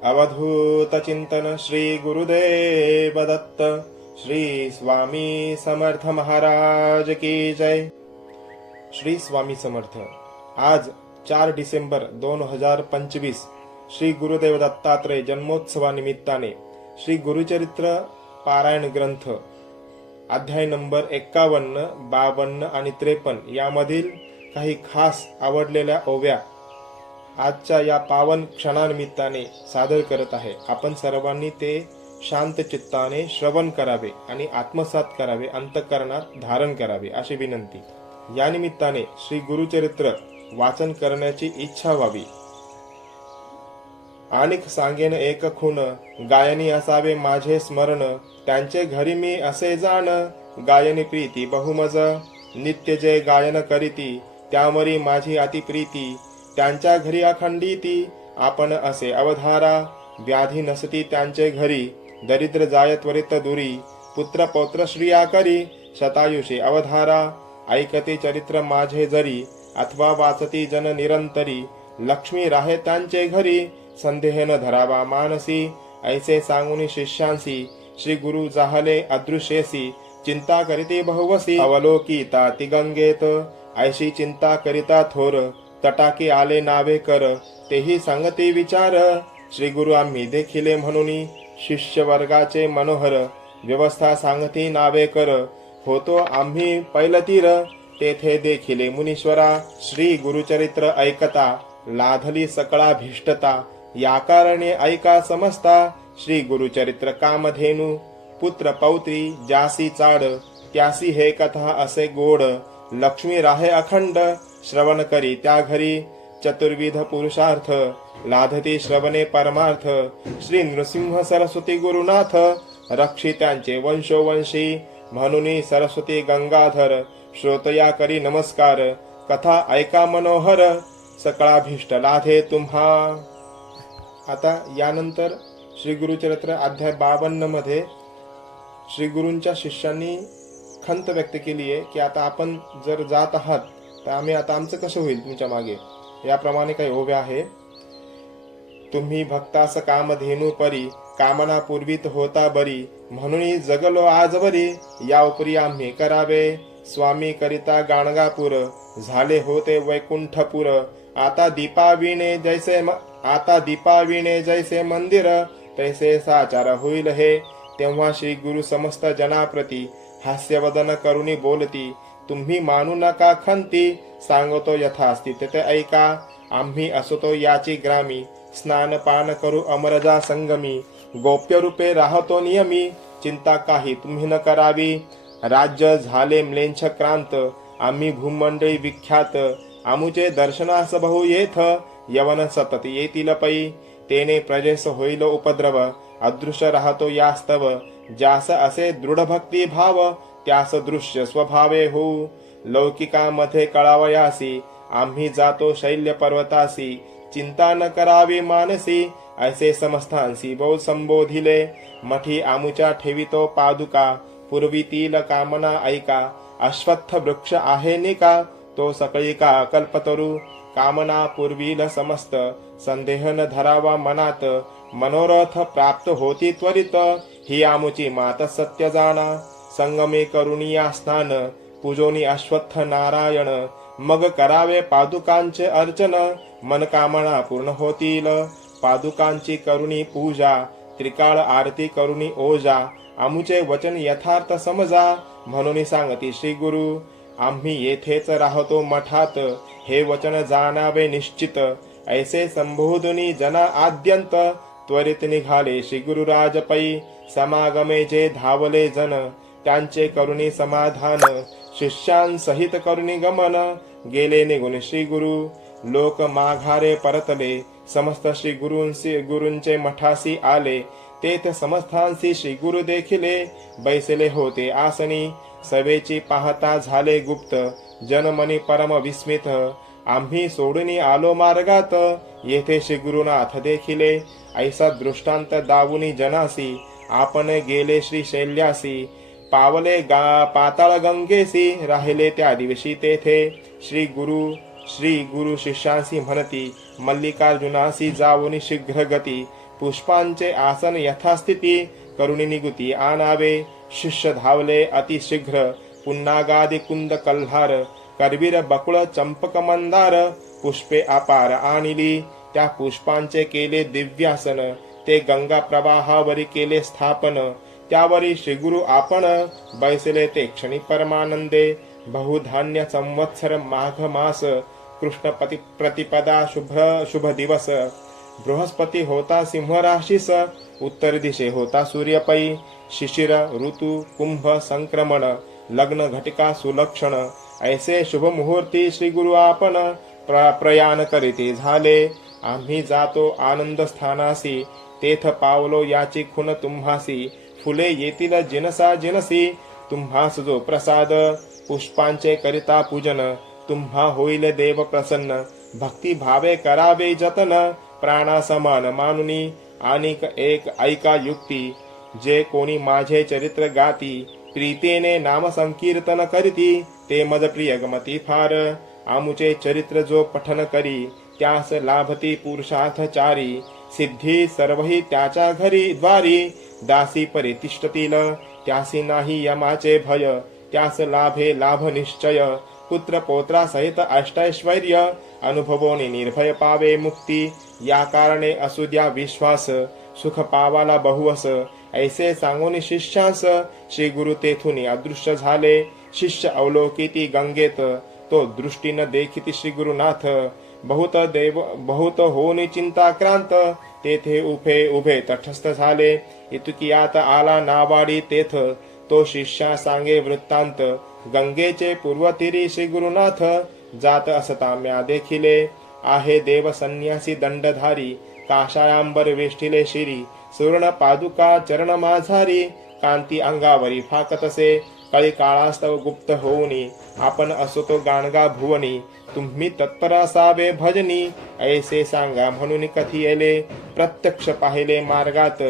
अवधूत चिंतन श्री गुरुदेव दत्त श्री स्वामी समर्थ महाराज की जय। श्री स्वामी समर्थ। आज 4 डिसेंबर 2025 श्री गुरुदेव दत्तात्रय जन्मोत्सवानिमित्ताने श्री गुरुचरित्र पारायण ग्रंथ अध्याय नंबर 51, 52 आणि 53 यामधील काही खास आवडलेल्या ओव्या आजच्या या पावन क्षणानिमित्ताने सादर करत आहे। आपण सर्वांनी ते शांत चित्ताने श्रवण करावे आणि आत्मसात करावे, अंतःकरणात धारण करावे अशी विनंती। या निमित्ताने श्री गुरुचरित्र वाचन करण्याची इच्छा व्हावी। आणिक सांगेन एक खून, गायनी असावे माझे स्मरण, त्यांचे घरी मी असे जाण, गायनी प्रीती बहुमज, नित्य जे गायन करीती, त्यामरी माझी अति प्रीती, त्यांच्या घरी अखंडिती, आपण असे अवधारा, व्याधी नसती त्यांचे घरी, दरिद्र जाय त्वरित दुरी, पुत्र पौत्र श्रिया करी, शतायुषे अवधारा, ऐकते चरित्र माझे जरी, अथवा वाचती जन निरंतरी, लक्ष्मी राहे त्यांचे घरी, संदेह न धरावा मानसी, ऐसे सांगून शिष्यांसी, श्री गुरु जाहले अदृश्यसी, चिंता करीते बहुवसी, अवलोकिता ती गंगेत, ऐशी चिंता करिता थोर, तटाकी आले नावे कर, तेही सांगते विचार, श्री गुरु आम्ही देखिले म्हणून, शिष्य वर्गाचे मनोहर, व्यवस्था सांगती नावे कर, होतो आम्ही पैलतीर, तेथे देखिले मुनीश्वरा, श्री गुरुचरित्र ऐकता, लाधली सकळा भिष्टता, या कारणे ऐका समजता, श्री गुरुचरित्र कामधेनु, पुत्र पौत्री जासी चाड, त्यासी हे कथा असे गोड, लक्ष्मी राहे अखंड, श्रवण करी त्या घरी, चतुर्विध पुरुषार्थ, लाधती श्रवणे परमार्थ, श्री नृसिंह सरस्वती गुरुनाथ, रक्षी त्यांचे वंशोवंशी, म्हणून सरस्वती गंगाधर, श्रोतया करी नमस्कार, कथा ऐका मनोहर, सकळाभीष्ट लाधे तुम्हा। आता यानंतर श्री गुरुचरित्र अध्याय 52 मध्ये श्री गुरूंच्या शिष्यांनी खंत व्यक्त केली आहे की आता आपण जर जात आहात तर आम्ही आता आमचं कसं होईल तुमच्या मागे। याप्रमाणे काही ओव्या आहे। तुम्ही भक्तास कामधेनु परी, कामना पूर्वीत होता बरी, म्हणून जगलो आजवरी, या उपरी आम्ही करावे, स्वामी करिता गाणगापूर, झाले होते वैकुंठपुर, आता दीपाविणे जैसे मंदिर, तैसे साचार होईल हे, तेव्हा श्री गुरु समस्त जनाप्रती, हास्यवदन करुणी बोलती, तुम्ही मानू नका खंती, सांगतो यथास्थित ते ऐका, आम्ही असतो याची ग्रामी, स्नान पान करू अमरजा संगमी, गोप्य रूपे राहतो नियमी, चिंता काही तुम्ही न करावी, राज्य झाले म्लेंछ क्रांत, आम्ही भूमंडळी विख्यात, आमुचे दर्शनास बहु येथ, यवन सतत येतील पै, तेने प्रजेस होईल उपद्रव, अदृश्य राहतो यास्तव, ज्यास असे दृढ भक्ती भाव, त्यास दृश्य स्वभावे होऊ, लौकिकामध्ये कळावयासी, आम्ही जातो शैल्य पर्वतासी, चिंता न करावी मानसी, ऐसे समस्थांसी बहु संबोधिले, मठी आमुच्या ठेवितो पादुका, पूर्वीतील कामना ऐका, अश्वत्थ वृक्ष आहे निका, तो सकळिका कल्पतरू, कामना पूर्वील समस्त, संदेह न धरावा मनात, मनोरथ प्राप्त होती त्वरित, ही आमुची मात सत्य जाणा, संगमे करुणिया स्नान, पूजोनी अश्वत्थ नारायण, मग करावे पादुकांचे अर्चन, मनकामना पूर्ण होतील, पादुकांची करुणी पूजा, त्रिकाळ आरती करुणी ओजा, आमुचे वचन यथार्थ समजा, म्हणून सांगती श्री गुरु, आम्ही येथेच राहतो मठात, हे वचन जाणावे निश्चित, ऐसे संबोधुनी जना आद्यंत, त्वरित निघाले श्री गुरुराज पै, समागमे जे धावले जन, त्यांचे करुणी समाधान, शिष्यांसहित करुणी गमन, गेले निघून श्री गुरु, लोक माघारे परतले, समस्त श्री गुरूंचे मठासी आले, तेथ समस्थांसी श्री गुरु देखिले, बैसले होते आसनी, सवेची पाहता झाले गुप्त, जनमनी परम विस्मित, आम्ही सोडून आलो मार्गात, येथे श्री गुरुनाथ देखिले, ऐसा दृष्टांत दावुनी जनासी, आपण गेले श्री शैल्यासी, पावले पाताळ गंगेसी, राहिले त्या दिवशी तेथे, श्री गुरु शिष्यांसी म्हणती, मल्लिकार्जुनासी जाऊनी शीघ्र गती, पुष्पांचे आसन यथास्थिती करुणी निगुती आणावे. शिष्य धावले अतिशीघ्र पुन्नागादी कुंद कल्हार करवीर बकुळ चंपक मंदार पुष्पे अपार आणिली. त्या पुष्पांचे केले दिव्यासन ते गंगा प्रवाहावरी केले स्थापन. त्यावरी श्रीगुरु आपण बैसले ते क्षणी परमानंदे. बहुधान्य संवत्सर माघ मास कृष्ण प्रतिपदा शुभ दिवस. बृहस्पती होता सिंह राशीस उत्तर दिशे होता सूर्यपै. शिशिर ऋतू कुंभ संक्रमण लग्न घटिका सुलक्षण. ऐसे शुभ मुहूर्ती श्री गुरु आपण प्रयाण करीते झाले. आम्ही जातो आनंद स्थानासी तेथ पावलो याची खुन तुम्हासी. फुले येतील जिनसा जिनसी तुम्हास जो प्रसाद. पुष्पांचे करिता पूजन तुम्हा होईल देव प्रसन्न. भक्ती भावे करावे जतन प्राणा समान मानुनी. अनिक एक ऐका युक्ती जे कोणी माझे चरित्र गाती. प्रीतेने नाम संकीर्तन करीती ते मद प्रिय गमती फार. आमुचे चरित्र जो पठन करी त्यास लाभती पुरुषार्थ चारी. सिद्धी सर्वही त्याच्या घरी द्वारी दासी परितिष्ठतील. त्यासी नाही यमाचे भय त्यास लाभे लाभ निश्चय. पुत्र पौत्रा सहित अष्टैश्वर्य अनुभवोनी निर्भय पावे मुक्ती. या कारणे असू द्या विश्वास सुख पावाला बहुवस. ऐसे सांगून शिष्यास श्री गुरु तेथून अदृश्य झाले. शिष्य अवलोकिती गंगेत तो दृष्टीन देखिती श्री गुरुनाथ. बहुत होनी चिंताक्रांत तेथे उभे तटस्थ झाले. इतुकियात आला नावाडी तेथ तो शिष्या सांगे वृत्तांत. गंगेचे पूर्वतीरी श्री गुरुनाथ जात असता म्या देखिले. आहे देव संन्यासी दंडधारी काशायांबर वेष्टिले शिरी. सुवर्ण पादुका चरण माझारी कांती अंगावरी फाकतसे. कळी काळास्तव गुप्त होऊनी आपण असतो गाणगा भुवनी. तुम्ही तत्पर असावे भजनी ऐसे सांगा म्हणून कथियले. प्रत्यक्ष पाहिले मार्गात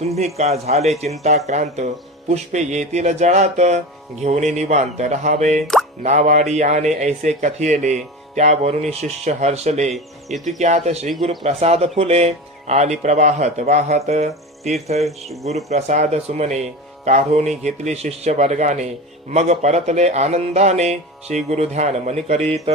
तुम्ही का झाले चिंताक्रांत. पुष्पे येतील जळात घेऊन निवांत रहावे. नावाडी याने ऐसे कथियले त्यावरून शिष्य हर्षले. इतक्यात श्री गुरु प्रसाद फुले आली प्रवाहत वाहत. तीर्थ गुरु प्रसाद सुमने काढून घेतली शिष्य वर्गाने. मग परतले आनंदाने श्री गुरु ध्यान मनी करीत.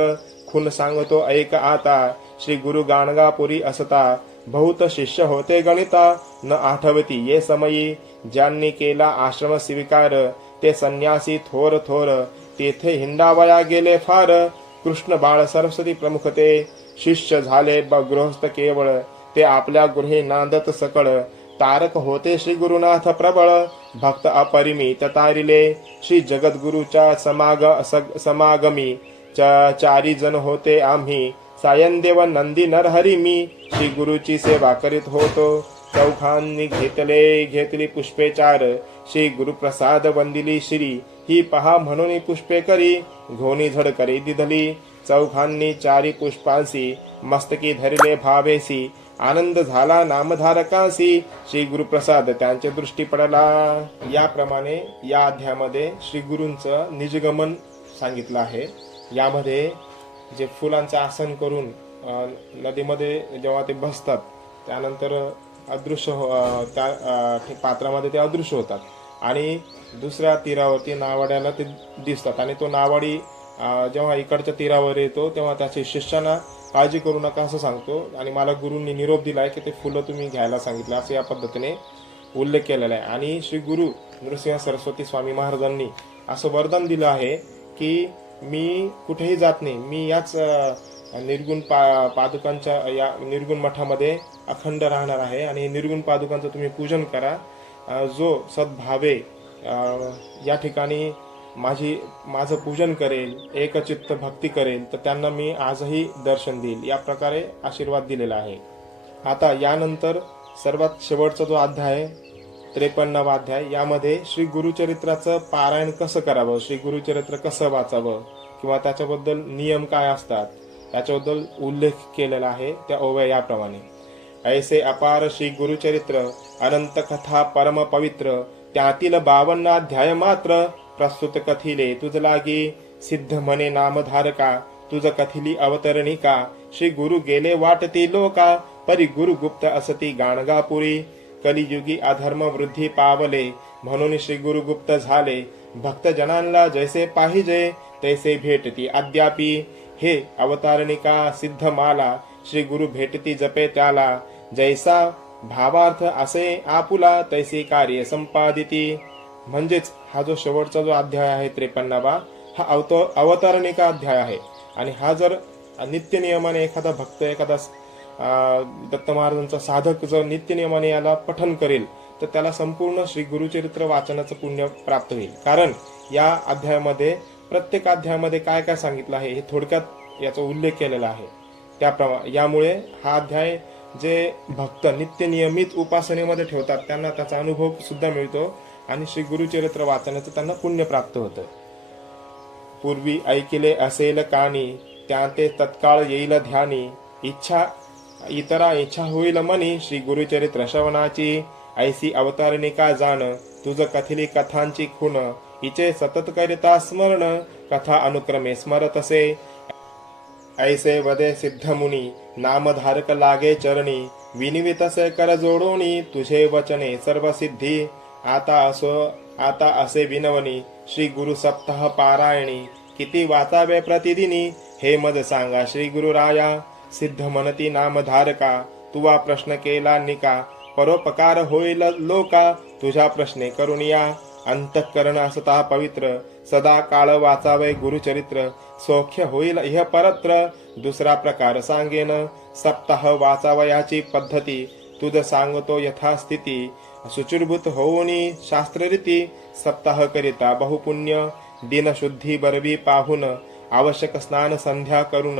खुन सांगतो ऐक आता श्री गुरु गाणगापुरी असता. बहुत शिष्य होते गणिता न आठवती ये समयी. ज्यांनी केला आश्रम स्वीकार ते संन्यासी थोर थोर. तेथे हिंडावया गेले फार. कृष्ण बाळ सरस्वती प्रमुख ते. शिष्य झाले गृहस्थ केवळ ते आपल्या गृहे नांदत सकळ. तारक होते श्री गुरुनाथ प्रबळ भक्त अपरिमित तारिले. श्री जगद्गुरुच्या समागमी चारी जण होते आम्ही. सायनदेव नंदी नरहरी मी श्री गुरुची सेवा करीत होतो. चौघांनी घेतली पुष्पे चार. श्री गुरुप्रसाद वंदिली श्री ही पहा म्हणून पुष्पे करी. घोणी झड करी दिधली. चौघांनी चारी पुष्पांसी मस्तकी धरले भावेसी. आनंद झाला नामधारकासी श्री गुरुप्रसाद त्यांचे दृष्टी पडला. याप्रमाणे या अध्यायामध्ये श्री गुरूंचं निजगमन सांगितलं आहे. यामध्ये जे फुलांचे आसन करून नदीमध्ये जेव्हा ते बसतात त्यानंतर अदृश्य त्या पात्रामध्ये ते अदृश्य होतात आणि दुसऱ्या तीरावरती नावाड्याला ते दिसतात. आणि तो नावाडी जेव्हा इकडच्या तीरावर येतो तेव्हा त्याच्या शिष्यांना काळजी करू नका असं सांगतो. आणि मला गुरूंनी निरोप दिलाय की ते फुलं तुम्ही घ्यायला सांगितलं असं या पद्धतीने उल्लेख केलेला आहे. आणि श्री गुरु नृसिंह सरस्वती स्वामी महाराजांनी असं वरदान दिलं आहे की मी कुठेही जात नाही. मी याच निर्गुण पादुकांच्या या निर्गुण मठामध्ये अखंड राहणार आहे. आणि निर्गुण पादुकांचं तुम्ही पूजन करा. जो सद्भावे या ठिकाणी माझं पूजन करेल एकचित्त भक्ती करेल तर त्यांना मी आजही दर्शन देईल. या प्रकारे आशीर्वाद दिलेला आहे. आता यानंतर सर्वात शेवटचा जो अध्याय 53वा अध्याय यामध्ये श्री गुरुचरित्राचं पारायण कसं करावं, श्री गुरुचरित्र कसं वाचावं किंवा त्याच्याबद्दल नियम काय असतात याच्याबद्दल उल्लेख केलेला आहे. त्या ओव्या याप्रमाणे. ऐसे अपार श्री गुरुचरित्र अनंत कथा परम पवित्र. त्यातील 52 अध्याय मात्र प्रस्तुत कथिले तुझ लागी. सिद्ध म्हणे नामधारका तुझ कथिली अवतरणिका. श्री गुरु गेले वाटती लोका परी गुरुगुप्त असती गाणगापुरी, कलियुगी अधर्म वृद्धी पावले, म्हणून श्री गुरुगुप्त झाले. भक्तजनांना जैसे पाहिजे तैसे भेटती अद्यापि, हे अवतारणिका सिद्ध माला, श्री गुरु भेटती जपे त्याला. जैसा भावार्थ असे आपुला, तैसे कार्य संपादिती. म्हणजेच हा जो शेवटचा जो अध्याय आहे 53वा, हा अवतारणिका अध्याय आहे. आणि हा जर नित्य नियमाने एखादा भक्त, एखादा दत्त महाराजांचा साधक जर नित्य नियमाने याला पठन करेल, तर त्याला संपूर्ण श्री गुरुचरित्र वाचनाचं पुण्य प्राप्त होईल. कारण या अध्यायामध्ये, प्रत्येक अध्यायामध्ये काय काय सांगितलं आहे हे थोडक्यात याचा उल्लेख केलेला आहे. त्याप्रमाणे यामुळे हा अध्याय जे भक्त नित्य नियमित उपासनेमध्ये ठेवतात त्यांना त्याचा अनुभव सुद्धा मिळतो आणि श्री गुरुचरित्र वाचनाचं त्यांना पुण्य प्राप्त होतं. पूर्वी ऐकिले असेल कानी, त्या ते तत्काळ येईल ध्यानी. इतरा इच्छा होईल मनी, श्री गुरुचरित्र श्रवणाची. ऐसी अवतारणिका जाण, तुझ कथिली कथांची खून. हिचे सतत करिता स्मरण, कथा अनुक्रमे स्मरतसे. ऐसे वदे सिद्ध मुनी, नामधारक लागे चरणी. विनिवितसे कर जोडोनी, तुझे वचने सर्व सिद्धी. आता असे विनवनी, श्री गुरु सप्ताह पारायणी. किती वाचावे प्रतिदिनी, हे मज सांगा श्री गुरुराया. सिद्ध म्हणती नामधारका, तुवा प्रश्न केला निका. परोपकार होईल लोका, तुझ्या प्रश्ने करून या. अंतःकरण असता पवित्र, सदा काळ वाचावे गुरुचरित्र. सौख्य होईल इह परत्र, दुसरा प्रकार सांगेन. सप्ताह वाचावयाची पद्धती, तुझ सांगतो यथास्थिती. सुचिरभूत होऊनी शास्त्ररीती, सप्ताह करिता बहुपुण्य. दिनशुद्धी बरवी पाहून, आवश्यक स्नान संध्या करून.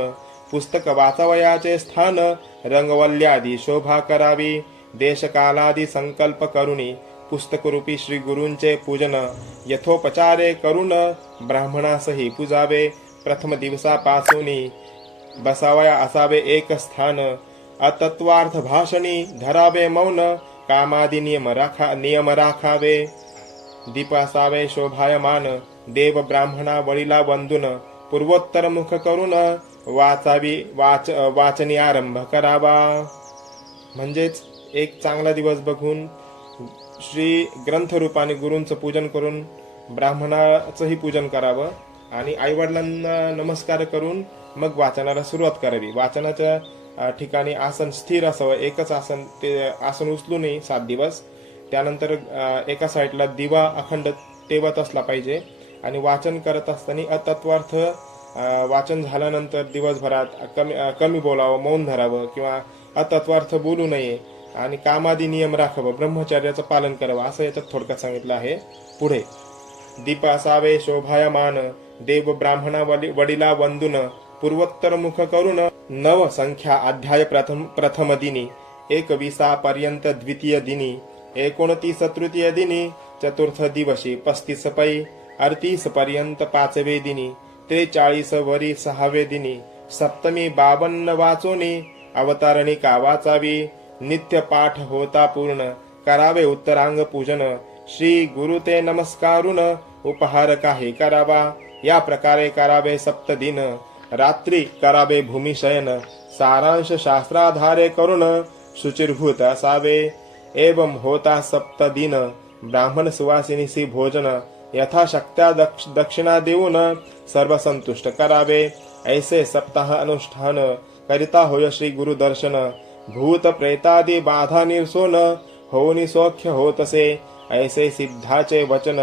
पुस्तक वाचावयाचे स्थान, रंगवल्यादी शोभा करावी. देशकालादी संकल्प करुणी, पुस्तकरूपी श्री गुरूंचे पूजन. यथोपचारे करून, ब्राह्मणासही पूजावे. प्रथम दिवसापासूनी, बसावया असावे एक स्थान. अतत्वार्थ भाषणी, धरावे मौन. कामादी नियम राखावे. दीप असावे शोभायमान. देव ब्राह्मणा वडिला वंदून. पूर्वोत्तर मुख करून, वाचनी आरंभ करावा. म्हणजेच एक चांगला दिवस बघून श्री ग्रंथ रूपाने गुरूंचं पूजन करून ब्राह्मणाचंही पूजन करावं आणि आईवडिलांना नमस्कार करून मग वाचनाला सुरुवात करावी. वाचनाच्या ठिकाणी आसन स्थिर असावं, एकच आसन, ते आसन उचलू नये 7 दिवस. त्यानंतर एका साईडला दिवा अखंड तेवत असला पाहिजे आणि वाचन करत असताना अतत्वार्थ वाचन झाल्यानंतर दिवसभरात कमी बोलावं, मौन धरावं किंवा अतत्वार्थ बोलू नये आणि कामादी नियम राखावं, ब्रह्मचर्याचं पालन करावं, असं याच्यात थोडक्यात सांगितलं आहे. पुढे दीप असावे शोभायमान. देव ब्राह्मणा वडिला वंदून. पूर्वोत्तर मुख करून. नव संख्या अध्याय प्रथम दिनी. 21 पर्यंत द्वितीय दिनी. 29 तृतीय दिनी. चतुर्थ दिवशी 35 पै. 38 पर्यंत 5वे दिनी. 43 वरी 6वे दिनी. सप्तमी 52 वाचोनी. अवतारणिका वाचावी. नित्य पाठ होता पूर्ण. करावे उत्तरांग पूजन. श्री गुरु ते नमस्कारून. उपहार काही करावा. या प्रकारे करावे सप्तदिन. रात्री करावे भूमिशयन. सारांश शास्त्राधारे करून. शुचिर्भूत असावे. एवं होता सप्तदिन. ब्राह्मण सुवासिनीसी भोजन. यथाशक्त्या दक्षिणा देऊन सर्व संतुष्ट करावे. ऐसे सप्ताह अनुष्ठान करिता होय श्री गुरु दर्शन. भूत प्रेतादी बाधा निरसोन. होनी सौख्य होतसे. ऐसे सिद्धाचे वचन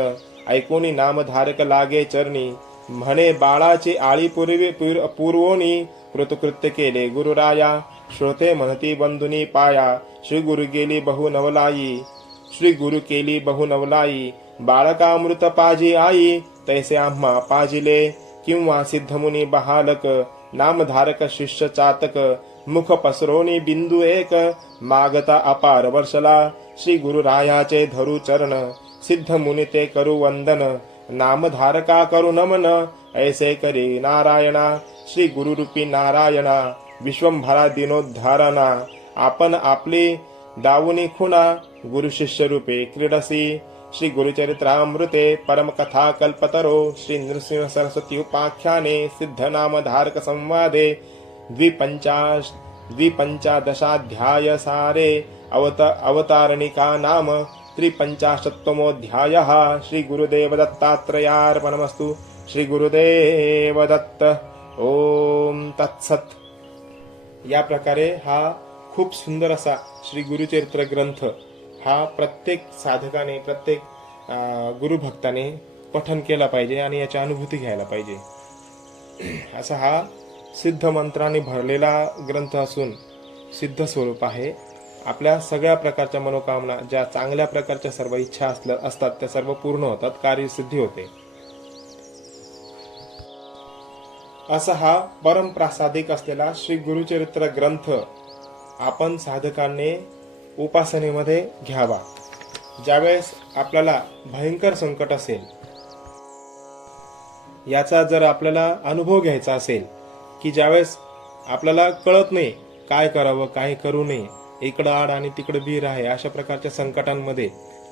ऐकूनी नामधारक लागे चरणी. म्हणे बाळाची आळी पूर्वोनी. कृतकृत्य केले गुरुराया. श्रोते म्हणती बंधुनी पाया. श्री गुरु गेली बहु नवलाई. श्री गुरु केली बहु नवलाई. बाळकामृत पाजी आई. तैसे आम्हा पाजिले. किंवा सिद्धमुनी बहालक. नामधारक शिष्य चातक. मुख पसरोनी बिंदू एक. मागता अपार वर्षला. श्री गुरुरायाचे धरू चरण. सिद्ध मुनी ते करू वंदन. नामधारका करू नमन. ऐसे करी नारायणा. श्री गुरुरूपी नारायणा. विश्वंभरा दिनोद्धारणा. आपण आपली दावुनी खुणा. गुरु शिष्य रूपे क्रीडसी. श्री गुरुचरित्रामृते परमकथा कल्पतरो. श्री नृसिंह सरस्वती उपाख्याने. सिद्ध नामधारक संवादे. द्विपञ्चादशाध्याय सारे अवतारणिका नाम त्रिपञ्चाशत्तमोऽध्यायः। श्री गुरुदेव दत्तात्रेयार्पणमस्तु। श्री गुरुदेव दत्त। ओम तत्सत। या प्रकारे हा खूप सुंदर असा श्री गुरुचरित्र ग्रंथ हा प्रत्येक साधकाने, प्रत्येक गुरुभक्ताने पठन केला पाहिजे आणि याची अनुभूती घ्यायला पाहिजे। असा हा सिद्ध मंत्रांनी भरलेला ग्रंथ असून सिद्ध स्वरूप आहे। आपल्या सगळ्या प्रकारच्या मनोकामना, ज्या चांगल्या प्रकारच्या सर्व इच्छा असतात त्या सर्व पूर्ण होतात, कार्यसिद्धी होते। असा हा परमप्रासादिक असलेला श्री गुरुचरित्र ग्रंथ आपण साधकांनी उपासनेमध्ये घ्यावा। ज्यावेळेस आपल्याला भयंकर संकट असेल, याचा जर आपल्याला अनुभव घ्यायचा असेल की ज्यावेळेस आपल्याला कळत नाही काय करावं काय करू नये, इकडं आड आणि तिकडं बीर आहे, अशा प्रकारच्या संकटांमध्ये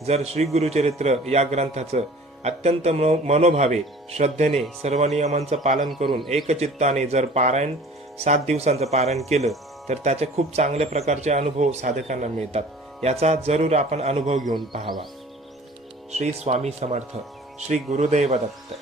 जर श्री गुरुचरित्र या ग्रंथाचं अत्यंत मनोभावे श्रद्धेने सर्व नियमांचं पालन करून एकचित्ताने जर पारायण 7 दिवसांचं पारायण केलं तर त्याचे खूप चांगल्या प्रकारचे अनुभव साधकांना मिळतात। याचा जरूर आपण अनुभव घेऊन पाहावा। श्री स्वामी समर्थ। श्री गुरुदेव दत्त।